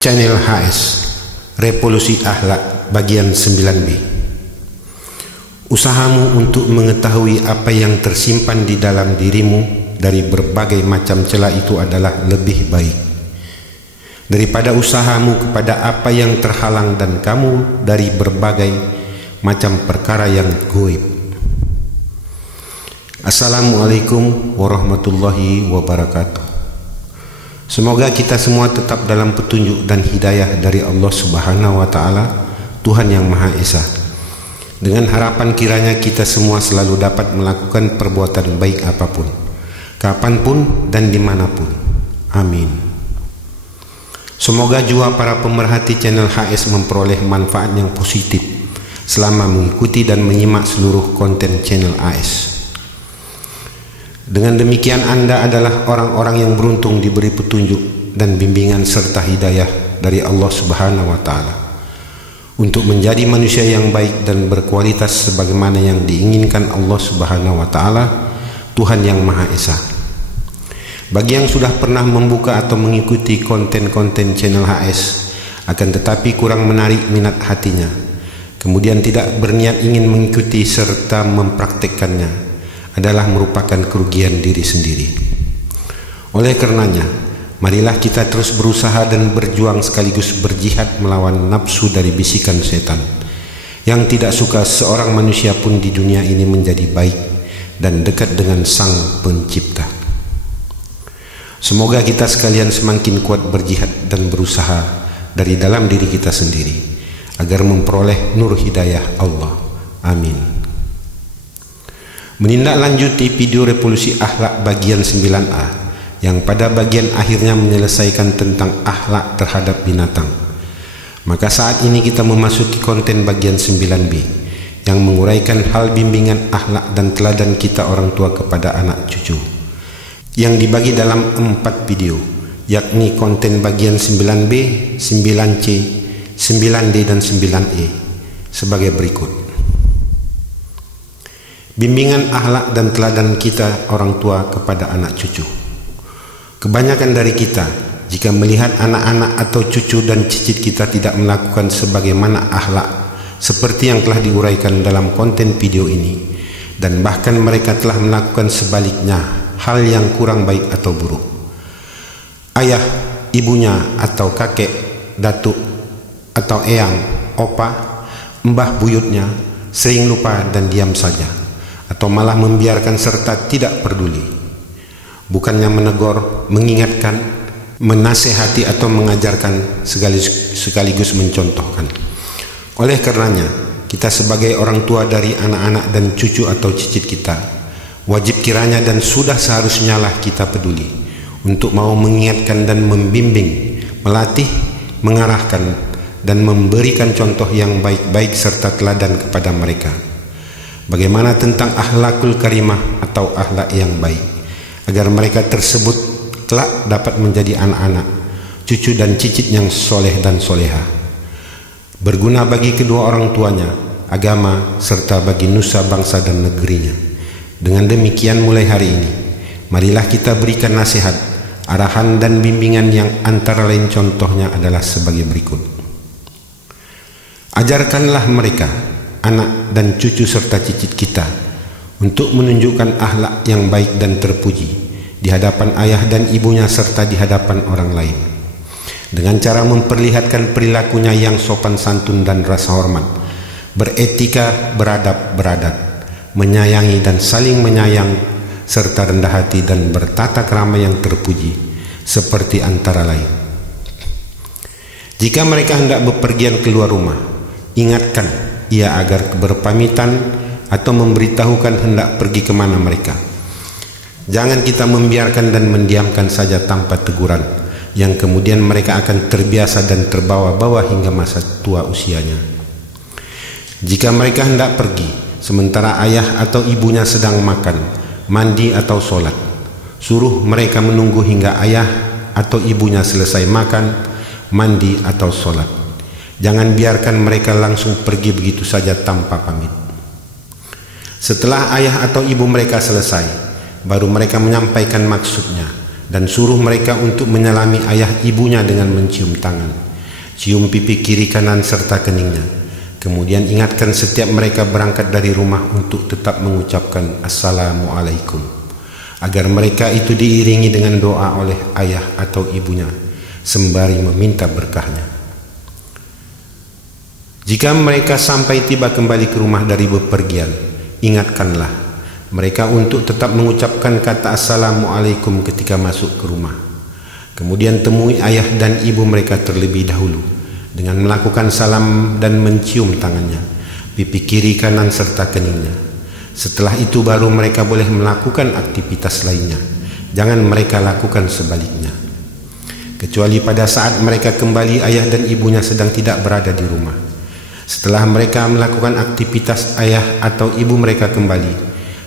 Channel HS Revolusi Akhlak bagian 9B. Usahamu untuk mengetahui apa yang tersimpan di dalam dirimu dari berbagai macam celah itu adalah lebih baik daripada usahamu kepada apa yang terhalang dan kamu dari berbagai macam perkara yang gaib. Assalamualaikum warahmatullahi wabarakatuh. Semoga kita semua tetap dalam petunjuk dan hidayah dari Allah Subhanahu wa Ta'ala, Tuhan yang Maha Esa. Dengan harapan kiranya kita semua selalu dapat melakukan perbuatan baik apapun, kapanpun dan dimanapun. Amin. Semoga juga para pemerhati channel HS memperoleh manfaat yang positif selama mengikuti dan menyimak seluruh konten channel HS. Dengan demikian Anda adalah orang-orang yang beruntung diberi petunjuk dan bimbingan serta hidayah dari Allah Subhanahu wa Ta'ala untuk menjadi manusia yang baik dan berkualitas sebagaimana yang diinginkan Allah Subhanahu wa Ta'ala, Tuhan yang Maha Esa. Bagi yang sudah pernah membuka atau mengikuti konten-konten channel HS akan tetapi kurang menarik minat hatinya, kemudian tidak berniat ingin mengikuti serta mempraktekkannya, adalah merupakan kerugian diri sendiri. Oleh karenanya, marilah kita terus berusaha dan berjuang sekaligus berjihad melawan nafsu dari bisikan setan yang tidak suka seorang manusia pun di dunia ini menjadi baik dan dekat dengan Sang Pencipta. Semoga kita sekalian semakin kuat berjihad dan berusaha dari dalam diri kita sendiri agar memperoleh nur hidayah Allah. Amin. Menindaklanjuti video Revolusi Akhlak bagian 9A yang pada bagian akhirnya menyelesaikan tentang akhlak terhadap binatang. Maka saat ini kita memasuki konten bagian 9B yang menguraikan hal bimbingan akhlak dan teladan kita orang tua kepada anak cucu, yang dibagi dalam 4 video, yakni konten bagian 9B, 9C, 9D dan 9E sebagai berikut. Bimbingan akhlak dan teladan kita orang tua kepada anak cucu. Kebanyakan dari kita, jika melihat anak-anak atau cucu dan cicit kita tidak melakukan sebagaimana akhlak seperti yang telah diuraikan dalam konten video ini, dan bahkan mereka telah melakukan sebaliknya, hal yang kurang baik atau buruk. Ayah, ibunya atau kakek, datuk atau eyang, opa, mbah buyutnya sering lupa dan diam saja, atau malah membiarkan serta tidak peduli, bukannya menegur, mengingatkan, menasehati atau mengajarkan sekaligus mencontohkan. Oleh karenanya, kita sebagai orang tua dari anak-anak dan cucu atau cicit kita, wajib kiranya dan sudah seharusnya lah kita peduli untuk mau mengingatkan dan membimbing, melatih, mengarahkan dan memberikan contoh yang baik-baik serta teladan kepada mereka. Bagaimana tentang akhlakul karimah atau akhlak yang baik, agar mereka tersebut kelak dapat menjadi anak-anak, cucu dan cicit yang soleh dan soleha, berguna bagi kedua orang tuanya, agama, serta bagi nusa bangsa dan negerinya. Dengan demikian mulai hari ini, marilah kita berikan nasihat, arahan dan bimbingan yang antara lain contohnya adalah sebagai berikut. Ajarkanlah mereka, anak dan cucu serta cicit kita, untuk menunjukkan akhlak yang baik dan terpuji di hadapan ayah dan ibunya serta di hadapan orang lain, dengan cara memperlihatkan perilakunya yang sopan santun dan rasa hormat, beretika, beradab, menyayangi dan saling menyayang, serta rendah hati dan bertata krama yang terpuji, seperti antara lain. Jika mereka hendak bepergian keluar rumah, ingatkan ia agar berpamitan atau memberitahukan hendak pergi kemana mereka. Jangan kita membiarkan dan mendiamkan saja tanpa teguran, yang kemudian mereka akan terbiasa dan terbawa-bawa hingga masa tua usianya. Jika mereka hendak pergi, sementara ayah atau ibunya sedang makan, mandi atau sholat, suruh mereka menunggu hingga ayah atau ibunya selesai makan, mandi atau sholat. Jangan biarkan mereka langsung pergi begitu saja tanpa pamit. Setelah ayah atau ibu mereka selesai, baru mereka menyampaikan maksudnya dan suruh mereka untuk menyalami ayah ibunya dengan mencium tangan. cium pipi kiri kanan serta keningnya. Kemudian ingatkan setiap mereka berangkat dari rumah untuk tetap mengucapkan Assalamualaikum, agar mereka itu diiringi dengan doa oleh ayah atau ibunya sembari meminta berkahnya. Jika mereka sampai tiba kembali ke rumah dari bepergian, ingatkanlah mereka untuk tetap mengucapkan kata Assalamualaikum ketika masuk ke rumah. Kemudian temui ayah dan ibu mereka terlebih dahulu dengan melakukan salam dan mencium tangannya, pipi kiri kanan serta keningnya. Setelah itu baru mereka boleh melakukan aktivitas lainnya. Jangan mereka lakukan sebaliknya, kecuali pada saat mereka kembali ayah dan ibunya sedang tidak berada di rumah. Setelah mereka melakukan aktivitas ayah atau ibu mereka kembali,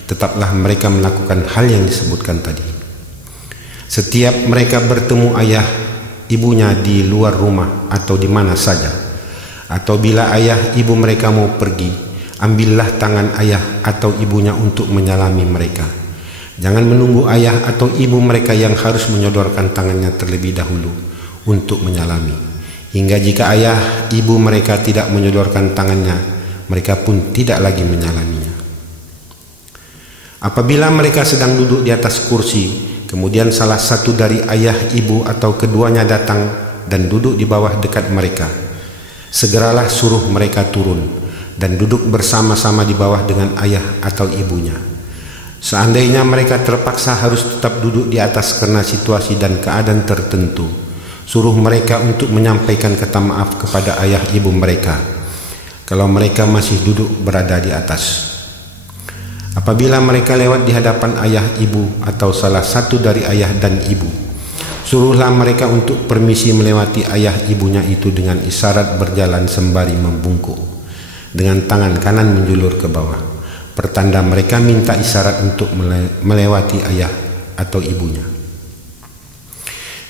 tetaplah mereka melakukan hal yang disebutkan tadi. Setiap mereka bertemu ayah ibunya di luar rumah atau di mana saja, atau bila ayah ibu mereka mau pergi, ambillah tangan ayah atau ibunya untuk menyalami mereka. Jangan menunggu ayah atau ibu mereka yang harus menyodorkan tangannya terlebih dahulu untuk menyalami, hingga jika ayah ibu mereka tidak menyodorkan tangannya, mereka pun tidak lagi menyalaminya. Apabila mereka sedang duduk di atas kursi, kemudian salah satu dari ayah, ibu atau keduanya datang dan duduk di bawah dekat mereka, segeralah suruh mereka turun dan duduk bersama-sama di bawah dengan ayah atau ibunya. Seandainya mereka terpaksa harus tetap duduk di atas karena situasi dan keadaan tertentu, suruh mereka untuk menyampaikan kata maaf kepada ayah ibu mereka kalau mereka masih duduk berada di atas. Apabila mereka lewat di hadapan ayah ibu atau salah satu dari ayah dan ibu, suruhlah mereka untuk permisi melewati ayah ibunya itu dengan isyarat berjalan sembari membungkuk dengan tangan kanan menjulur ke bawah, pertanda mereka minta isyarat untuk melewati ayah atau ibunya.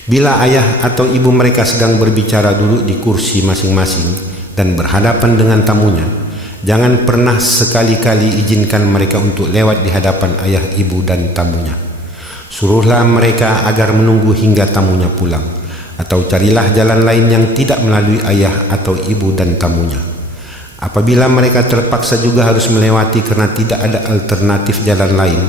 Bila ayah atau ibu mereka sedang berbicara duduk di kursi masing-masing dan berhadapan dengan tamunya, jangan pernah sekali-kali izinkan mereka untuk lewat di hadapan ayah, ibu dan tamunya. Suruhlah mereka agar menunggu hingga tamunya pulang, atau carilah jalan lain yang tidak melalui ayah atau ibu dan tamunya. Apabila mereka terpaksa juga harus melewati karena tidak ada alternatif jalan lain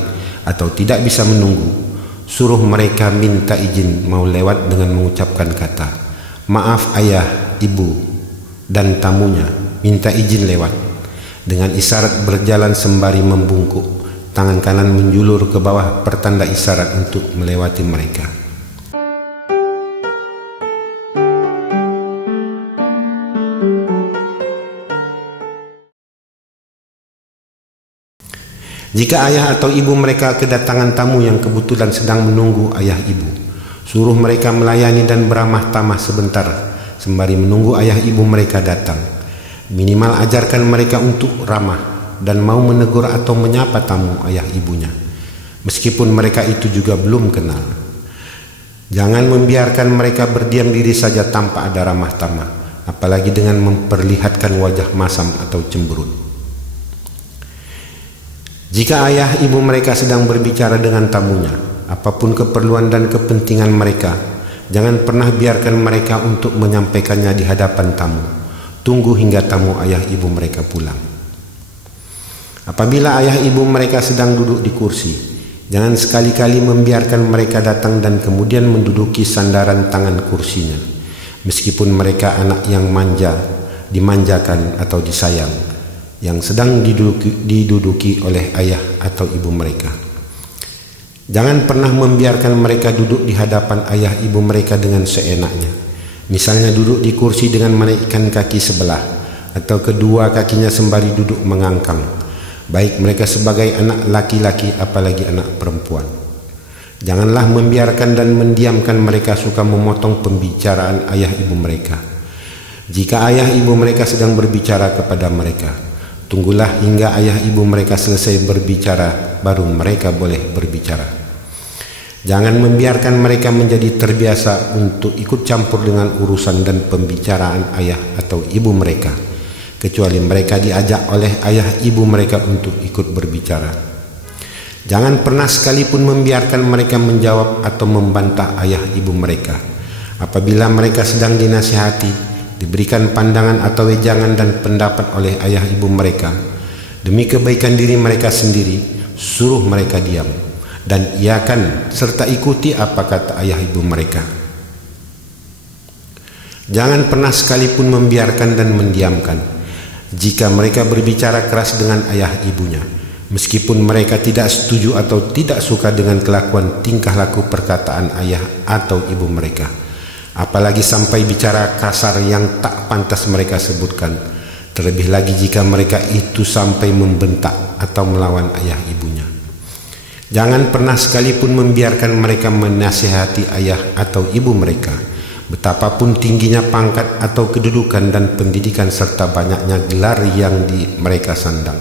atau tidak bisa menunggu, suruh mereka minta izin mau lewat dengan mengucapkan kata, "Maaf ayah, ibu dan tamunya, minta izin lewat," dengan isyarat berjalan sembari membungkuk, tangan kanan menjulur ke bawah, pertanda isyarat untuk melewati mereka. Jika ayah atau ibu mereka kedatangan tamu yang kebetulan sedang menunggu ayah ibu, suruh mereka melayani dan beramah tamah sebentar sembari menunggu ayah ibu mereka datang. Minimal ajarkan mereka untuk ramah dan mau menegur atau menyapa tamu ayah ibunya, meskipun mereka itu juga belum kenal. Jangan membiarkan mereka berdiam diri saja tanpa ada ramah tamah, apalagi dengan memperlihatkan wajah masam atau cemberut. Jika ayah ibu mereka sedang berbicara dengan tamunya, apapun keperluan dan kepentingan mereka, jangan pernah biarkan mereka untuk menyampaikannya di hadapan tamu. Tunggu hingga tamu ayah ibu mereka pulang. Apabila ayah ibu mereka sedang duduk di kursi, jangan sekali-kali membiarkan mereka datang dan kemudian menduduki sandaran tangan kursinya, meskipun mereka anak yang manja, dimanjakan atau disayang, yang sedang diduduki oleh ayah atau ibu mereka. Jangan pernah membiarkan mereka duduk di hadapan ayah ibu mereka dengan seenaknya. Misalnya duduk di kursi dengan menaikkan kaki sebelah atau kedua kakinya sembari duduk mengangkang, baik mereka sebagai anak laki-laki apalagi anak perempuan. Janganlah membiarkan dan mendiamkan mereka suka memotong pembicaraan ayah ibu mereka. Jika ayah ibu mereka sedang berbicara kepada mereka, tunggulah hingga ayah ibu mereka selesai berbicara, baru mereka boleh berbicara. Jangan membiarkan mereka menjadi terbiasa untuk ikut campur dengan urusan dan pembicaraan ayah atau ibu mereka, kecuali mereka diajak oleh ayah ibu mereka untuk ikut berbicara. Jangan pernah sekalipun membiarkan mereka menjawab atau membantah ayah ibu mereka. Apabila mereka sedang dinasihati, diberikan pandangan atau wejangan dan pendapat oleh ayah ibu mereka demi kebaikan diri mereka sendiri, suruh mereka diam dan iakan serta ikuti apa kata ayah ibu mereka. Jangan pernah sekalipun membiarkan dan mendiamkan jika mereka berbicara keras dengan ayah ibunya, meskipun mereka tidak setuju atau tidak suka dengan kelakuan tingkah laku perkataan ayah atau ibu mereka, apalagi sampai bicara kasar yang tak pantas mereka sebutkan, terlebih lagi jika mereka itu sampai membentak atau melawan ayah ibunya. Jangan pernah sekalipun membiarkan mereka menasihati ayah atau ibu mereka, betapapun tingginya pangkat atau kedudukan dan pendidikan serta banyaknya gelar yang mereka sandang.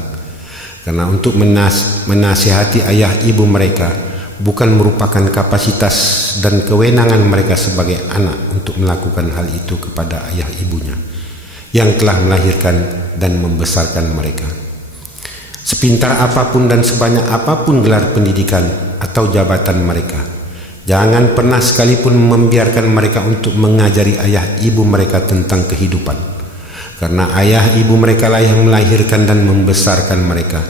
Karena untuk menasihati ayah ibu mereka bukan merupakan kapasitas dan kewenangan mereka sebagai anak untuk melakukan hal itu kepada ayah ibunya yang telah melahirkan dan membesarkan mereka. Sepintar apapun dan sebanyak apapun gelar pendidikan atau jabatan mereka, jangan pernah sekalipun membiarkan mereka untuk mengajari ayah ibu mereka tentang kehidupan. Karena ayah ibu mereka lah yang melahirkan dan membesarkan mereka,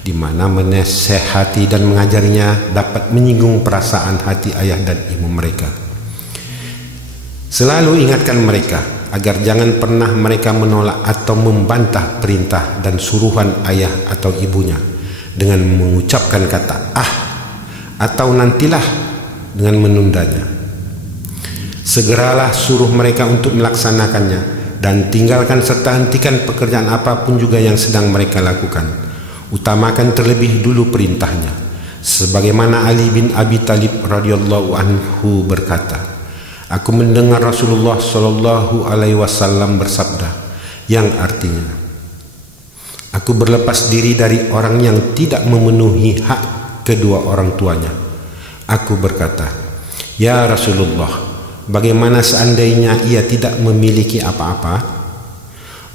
di mana menasehati dan mengajarinya dapat menyinggung perasaan hati ayah dan ibu mereka. Selalu ingatkan mereka agar jangan pernah mereka menolak atau membantah perintah dan suruhan ayah atau ibunya dengan mengucapkan kata "ah" atau "nantilah" dengan menundanya. Segeralah suruh mereka untuk melaksanakannya dan tinggalkan serta hentikan pekerjaan apapun juga yang sedang mereka lakukan. Utamakan terlebih dulu perintahnya, sebagaimana Ali bin Abi Thalib radhiyallahu anhu berkata, "Aku mendengar Rasulullah sallallahu alaihi wasallam bersabda," yang artinya, "Aku berlepas diri dari orang yang tidak memenuhi hak kedua orang tuanya." Aku berkata, "Ya Rasulullah, bagaimana seandainya ia tidak memiliki apa-apa?"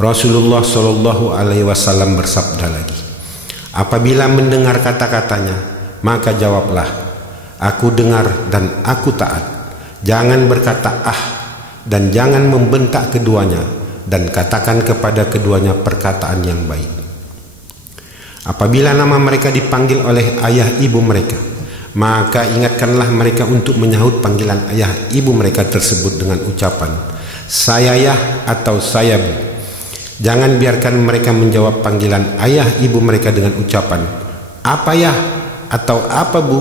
Rasulullah sallallahu alaihi wasallam bersabda lagi, "Apabila mendengar kata-katanya, maka jawablah, 'Aku dengar dan aku taat.' Jangan berkata 'ah' dan jangan membentak keduanya, dan katakan kepada keduanya perkataan yang baik." Apabila nama mereka dipanggil oleh ayah ibu mereka, maka ingatkanlah mereka untuk menyahut panggilan ayah ibu mereka tersebut dengan ucapan "saya yah" atau "saya bu". Jangan biarkan mereka menjawab panggilan ayah ibu mereka dengan ucapan "apa yah" atau "apa bu",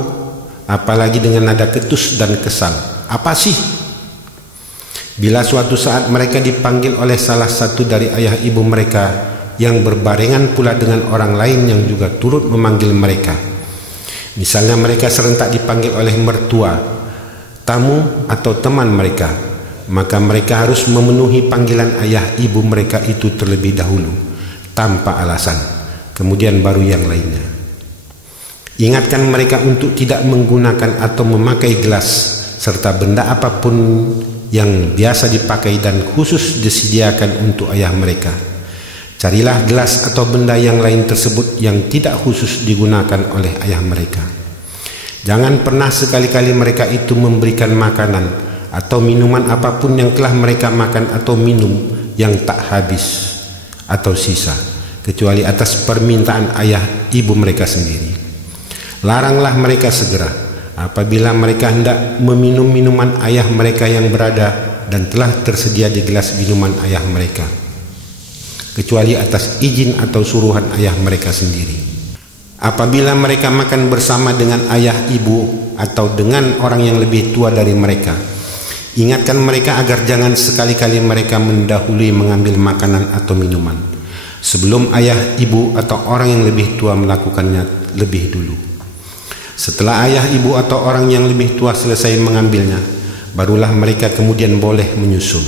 apalagi dengan nada ketus dan kesal, "apa sih?" Bila suatu saat mereka dipanggil oleh salah satu dari ayah ibu mereka yang berbarengan pula dengan orang lain yang juga turut memanggil mereka, misalnya mereka serentak dipanggil oleh mertua, tamu atau teman mereka, maka mereka harus memenuhi panggilan ayah ibu mereka itu terlebih dahulu tanpa alasan, kemudian baru yang lainnya. Ingatkan mereka untuk tidak menggunakan atau memakai gelas serta benda apapun yang biasa dipakai dan khusus disediakan untuk ayah mereka. Carilah gelas atau benda yang lain tersebut yang tidak khusus digunakan oleh ayah mereka. Jangan pernah sekali-kali mereka itu memberikan makanan atau minuman apapun yang telah mereka makan atau minum yang tak habis atau sisa, kecuali atas permintaan ayah ibu mereka sendiri. Laranglah mereka segera apabila mereka hendak meminum minuman ayah mereka yang berada dan telah tersedia di gelas minuman ayah mereka, kecuali atas izin atau suruhan ayah mereka sendiri. Apabila mereka makan bersama dengan ayah ibu atau dengan orang yang lebih tua dari mereka, ingatkan mereka agar jangan sekali-kali mereka mendahului mengambil makanan atau minuman sebelum ayah ibu atau orang yang lebih tua melakukannya lebih dulu. Setelah ayah ibu atau orang yang lebih tua selesai mengambilnya, barulah mereka kemudian boleh menyusul.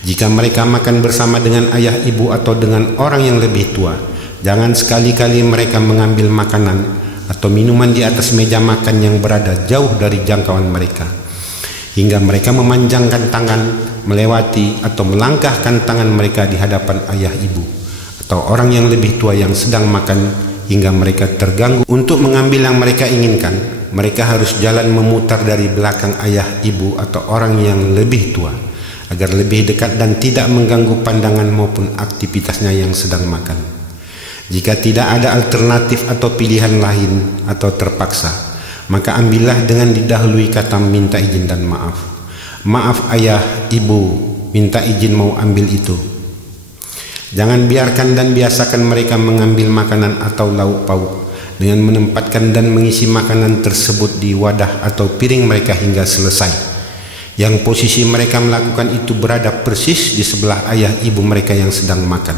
Jika mereka makan bersama dengan ayah ibu atau dengan orang yang lebih tua, jangan sekali-kali mereka mengambil makanan atau minuman di atas meja makan yang berada jauh dari jangkauan mereka, hingga mereka memanjangkan tangan, melewati atau melangkahkan tangan mereka di hadapan ayah ibu atau orang yang lebih tua yang sedang makan, hingga mereka terganggu untuk mengambil yang mereka inginkan. Mereka harus jalan memutar dari belakang ayah ibu atau orang yang lebih tua agar lebih dekat dan tidak mengganggu pandangan maupun aktivitasnya yang sedang makan. Jika tidak ada alternatif atau pilihan lain atau terpaksa, maka ambillah dengan didahului kata minta izin dan maaf. Maaf ayah, ibu, minta izin mau ambil itu. Jangan biarkan dan biasakan mereka mengambil makanan atau lauk pauk dengan menempatkan dan mengisi makanan tersebut di wadah atau piring mereka hingga selesai, yang posisi mereka melakukan itu berada persis di sebelah ayah ibu mereka yang sedang makan,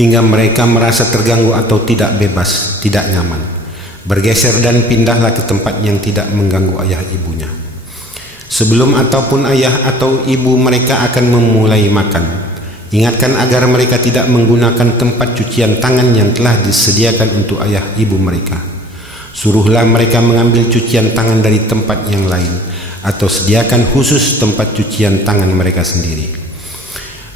hingga mereka merasa terganggu atau tidak bebas, tidak nyaman. Bergeser dan pindahlah ke tempat yang tidak mengganggu ayah ibunya. Sebelum ataupun ayah atau ibu mereka akan memulai makan, ingatkan agar mereka tidak menggunakan tempat cucian tangan yang telah disediakan untuk ayah ibu mereka. Suruhlah mereka mengambil cucian tangan dari tempat yang lain, atau sediakan khusus tempat cucian tangan mereka sendiri.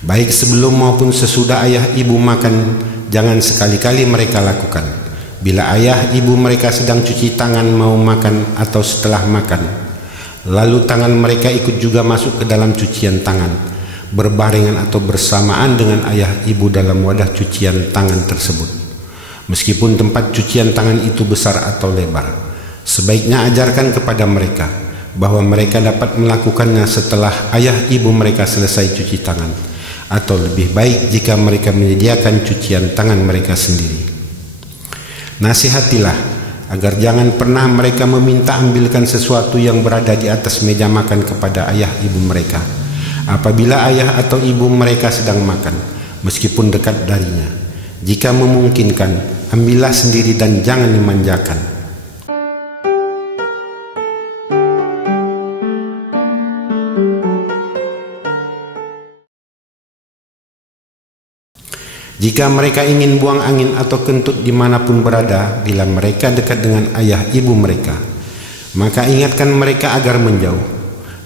Baik sebelum maupun sesudah ayah ibu makan, jangan sekali-kali mereka lakukan. Bila ayah ibu mereka sedang cuci tangan mau makan atau setelah makan, lalu tangan mereka ikut juga masuk ke dalam cucian tangan, berbarengan atau bersamaan dengan ayah ibu dalam wadah cucian tangan tersebut, meskipun tempat cucian tangan itu besar atau lebar, sebaiknya ajarkan kepada mereka bahwa mereka dapat melakukannya setelah ayah ibu mereka selesai cuci tangan, atau lebih baik jika mereka menyediakan cucian tangan mereka sendiri. Nasihatilah agar jangan pernah mereka meminta ambilkan sesuatu yang berada di atas meja makan kepada ayah ibu mereka apabila ayah atau ibu mereka sedang makan, meskipun dekat darinya. Jika memungkinkan, ambillah sendiri dan jangan dimanjakan. Jika mereka ingin buang angin atau kentut dimanapun berada, bila mereka dekat dengan ayah ibu mereka, maka ingatkan mereka agar menjauh.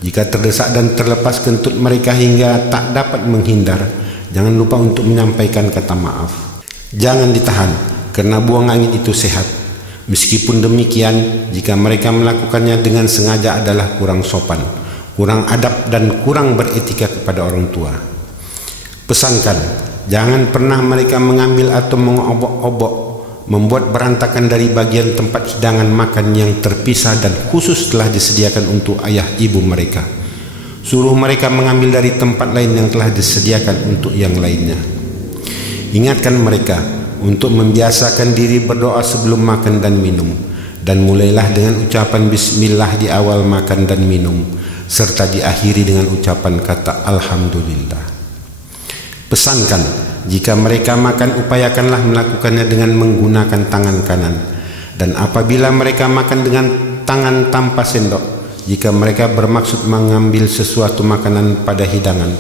Jika terdesak dan terlepas kentut mereka hingga tak dapat menghindar, jangan lupa untuk menyampaikan kata maaf. Jangan ditahan, karena buang angin itu sehat. Meskipun demikian, jika mereka melakukannya dengan sengaja adalah kurang sopan, kurang adab dan kurang beretika kepada orang tua. Pesankan, jangan pernah mereka mengambil atau mengobok-obok, membuat berantakan dari bagian tempat hidangan makan yang terpisah dan khusus telah disediakan untuk ayah ibu mereka. Suruh mereka mengambil dari tempat lain yang telah disediakan untuk yang lainnya. Ingatkan mereka untuk membiasakan diri berdoa sebelum makan dan minum, dan mulailah dengan ucapan bismillah di awal makan dan minum, serta diakhiri dengan ucapan kata alhamdulillah. Pesankan, jika mereka makan upayakanlah melakukannya dengan menggunakan tangan kanan, dan apabila mereka makan dengan tangan tanpa sendok, jika mereka bermaksud mengambil sesuatu makanan pada hidangan,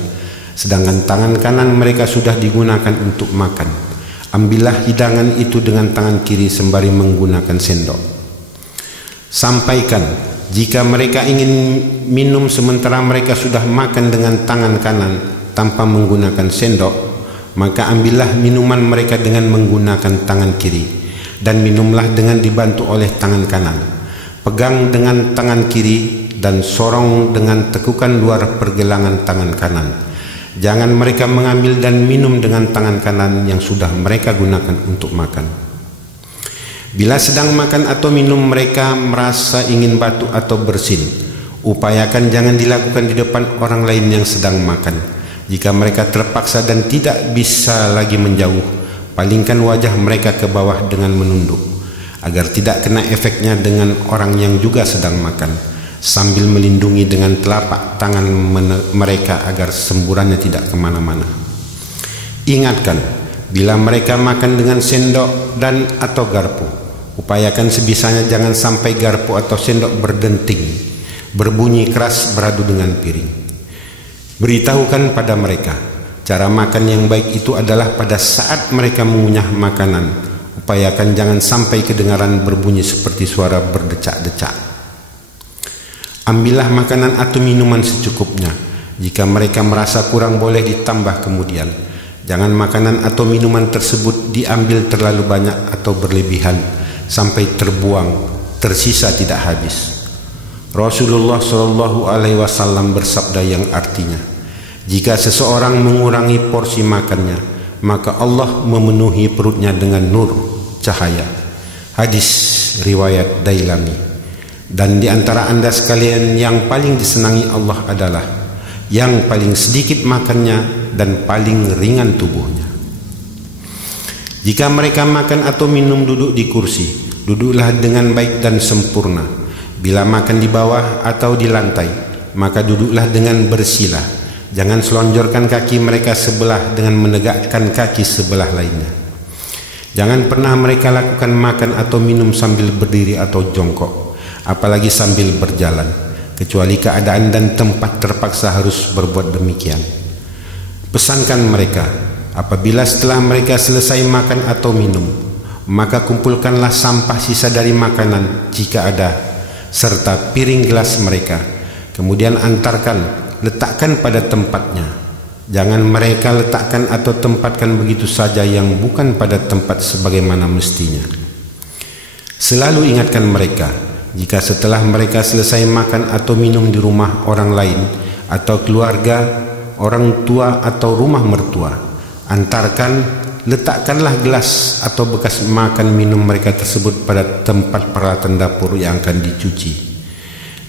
sedangkan tangan kanan mereka sudah digunakan untuk makan, ambillah hidangan itu dengan tangan kiri sembari menggunakan sendok. Sampaikan, jika mereka ingin minum sementara mereka sudah makan dengan tangan kanan tanpa menggunakan sendok, maka ambillah minuman mereka dengan menggunakan tangan kiri, dan minumlah dengan dibantu oleh tangan kanan. Pegang dengan tangan kiri dan sorong dengan tekukan luar pergelangan tangan kanan. Jangan mereka mengambil dan minum dengan tangan kanan yang sudah mereka gunakan untuk makan. Bila sedang makan atau minum mereka merasa ingin batuk atau bersin, upayakan jangan dilakukan di depan orang lain yang sedang makan. Jika mereka terpaksa dan tidak bisa lagi menjauh, palingkan wajah mereka ke bawah dengan menunduk, agar tidak kena efeknya dengan orang yang juga sedang makan, sambil melindungi dengan telapak tangan mereka agar semburannya tidak kemana-mana. Ingatkan, bila mereka makan dengan sendok dan atau garpu, upayakan sebisanya jangan sampai garpu atau sendok berdenting, berbunyi keras beradu dengan piring. Beritahukan pada mereka, cara makan yang baik itu adalah pada saat mereka mengunyah makanan. Upayakan jangan sampai kedengaran berbunyi seperti suara berdecak-decak. Ambillah makanan atau minuman secukupnya. Jika mereka merasa kurang boleh ditambah kemudian. Jangan makanan atau minuman tersebut diambil terlalu banyak atau berlebihan sampai terbuang, tersisa tidak habis. Rasulullah SAW bersabda yang artinya, Jika seseorang mengurangi porsi makannya, maka Allah memenuhi perutnya dengan nur, cahaya. Hadis riwayat Dailami. Dan di antara anda sekalian yang paling disenangi Allah adalah yang paling sedikit makannya dan paling ringan tubuhnya. Jika mereka makan atau minum duduk di kursi, duduklah dengan baik dan sempurna. Bila makan di bawah atau di lantai, maka duduklah dengan bersila. Jangan selonjorkan kaki mereka sebelah dengan menegakkan kaki sebelah lainnya. Jangan pernah mereka lakukan makan atau minum sambil berdiri atau jongkok, apalagi sambil berjalan, kecuali keadaan dan tempat terpaksa harus berbuat demikian. Pesankan mereka, apabila setelah mereka selesai makan atau minum, maka kumpulkanlah sampah sisa dari makanan jika ada, serta piring gelas mereka. Kemudian antarkan, letakkan pada tempatnya. Jangan mereka letakkan atau tempatkan begitu saja yang bukan pada tempat sebagaimana mestinya. Selalu ingatkan mereka, jika setelah mereka selesai makan atau minum di rumah orang lain atau keluarga, orang tua atau rumah mertua, antarkan, letakkanlah gelas atau bekas makan minum mereka tersebut pada tempat peralatan dapur yang akan dicuci.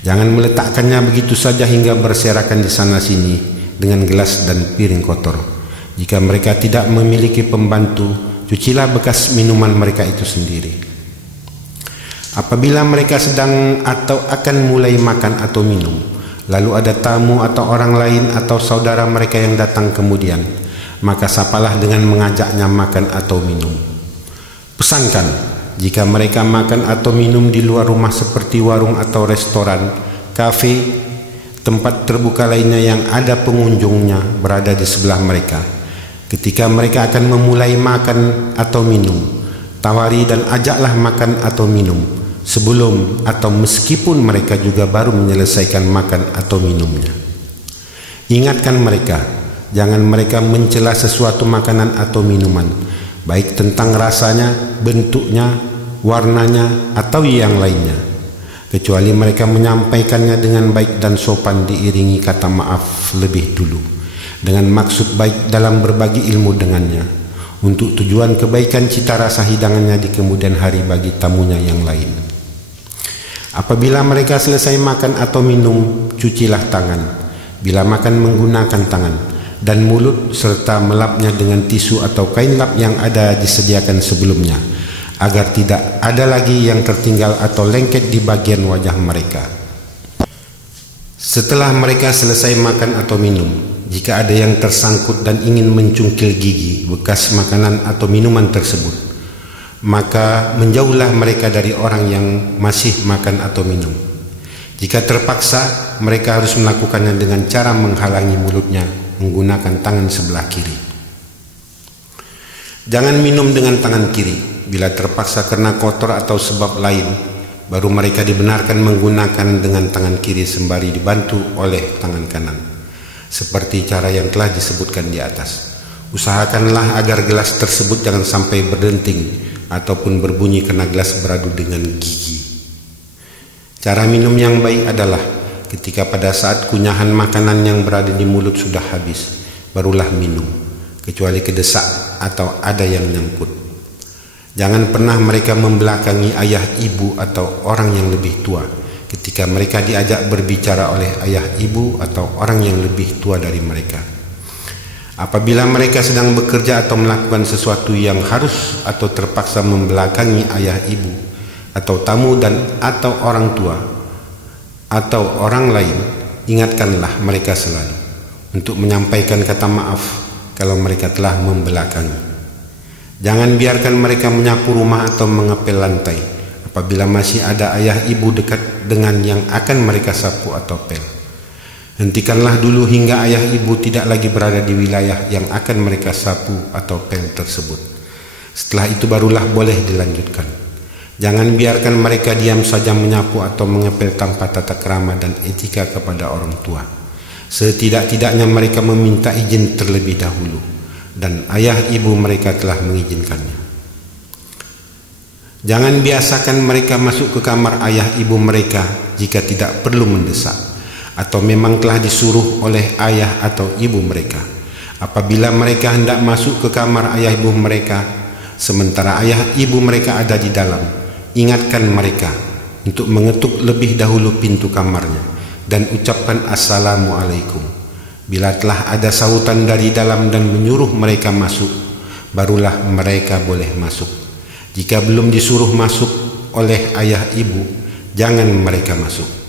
Jangan meletakkannya begitu saja hingga berserakan di sana sini dengan gelas dan piring kotor. Jika mereka tidak memiliki pembantu, cucilah bekas minuman mereka itu sendiri. Apabila mereka sedang atau akan mulai makan atau minum, lalu ada tamu atau orang lain atau saudara mereka yang datang kemudian, maka sapalah dengan mengajaknya makan atau minum. Pesankan, jika mereka makan atau minum di luar rumah seperti warung atau restoran, kafe, tempat terbuka lainnya yang ada pengunjungnya berada di sebelah mereka, ketika mereka akan memulai makan atau minum, tawari dan ajaklah makan atau minum sebelum atau meskipun mereka juga baru menyelesaikan makan atau minumnya. Ingatkan mereka, jangan mereka mencela sesuatu makanan atau minuman, baik tentang rasanya, bentuknya, warnanya, atau yang lainnya, kecuali mereka menyampaikannya dengan baik dan sopan diiringi kata maaf lebih dulu, dengan maksud baik dalam berbagi ilmu dengannya, untuk tujuan kebaikan cita rasa hidangannya di kemudian hari bagi tamunya yang lain. Apabila mereka selesai makan atau minum, cucilah tangan. Bila makan, menggunakan tangan dan mulut serta melapnya dengan tisu atau kain lap yang ada disediakan sebelumnya, agar tidak ada lagi yang tertinggal atau lengket di bagian wajah mereka. Setelah mereka selesai makan atau minum, jika ada yang tersangkut dan ingin mencungkil gigi bekas makanan atau minuman tersebut, maka menjauhlah mereka dari orang yang masih makan atau minum. Jika terpaksa, mereka harus melakukannya dengan cara menghalangi mulutnya menggunakan tangan sebelah kiri. Jangan minum dengan tangan kiri. Bila terpaksa karena kotor atau sebab lain, baru mereka dibenarkan menggunakan dengan tangan kiri sembari dibantu oleh tangan kanan, seperti cara yang telah disebutkan di atas. Usahakanlah agar gelas tersebut jangan sampai berdenting ataupun berbunyi karena gelas beradu dengan gigi. Cara minum yang baik adalah ketika pada saat kunyahan makanan yang berada di mulut sudah habis, barulah minum, kecuali kedesak atau ada yang nyangkut. Jangan pernah mereka membelakangi ayah, ibu, atau orang yang lebih tua ketika mereka diajak berbicara oleh ayah, ibu, atau orang yang lebih tua dari mereka. Apabila mereka sedang bekerja atau melakukan sesuatu yang harus atau terpaksa membelakangi ayah, ibu, atau tamu dan atau orang tua atau orang lain, ingatkanlah mereka selalu untuk menyampaikan kata maaf kalau mereka telah membelakangi. Jangan biarkan mereka menyapu rumah atau mengepel lantai apabila masih ada ayah ibu dekat dengan yang akan mereka sapu atau pel. Hentikanlah dulu hingga ayah ibu tidak lagi berada di wilayah yang akan mereka sapu atau pel tersebut. Setelah itu barulah boleh dilanjutkan. Jangan biarkan mereka diam saja menyapu atau mengepel tanpa tata krama dan etika kepada orang tua. Setidak-tidaknya mereka meminta izin terlebih dahulu, dan ayah ibu mereka telah mengizinkannya. Jangan biasakan mereka masuk ke kamar ayah ibu mereka jika tidak perlu mendesak, atau memang telah disuruh oleh ayah atau ibu mereka. Apabila mereka hendak masuk ke kamar ayah ibu mereka, sementara ayah ibu mereka ada di dalam, ingatkan mereka untuk mengetuk lebih dahulu pintu kamarnya dan ucapkan Assalamualaikum. Bila telah ada sautan dari dalam dan menyuruh mereka masuk, barulah mereka boleh masuk. Jika belum disuruh masuk oleh ayah ibu, jangan mereka masuk.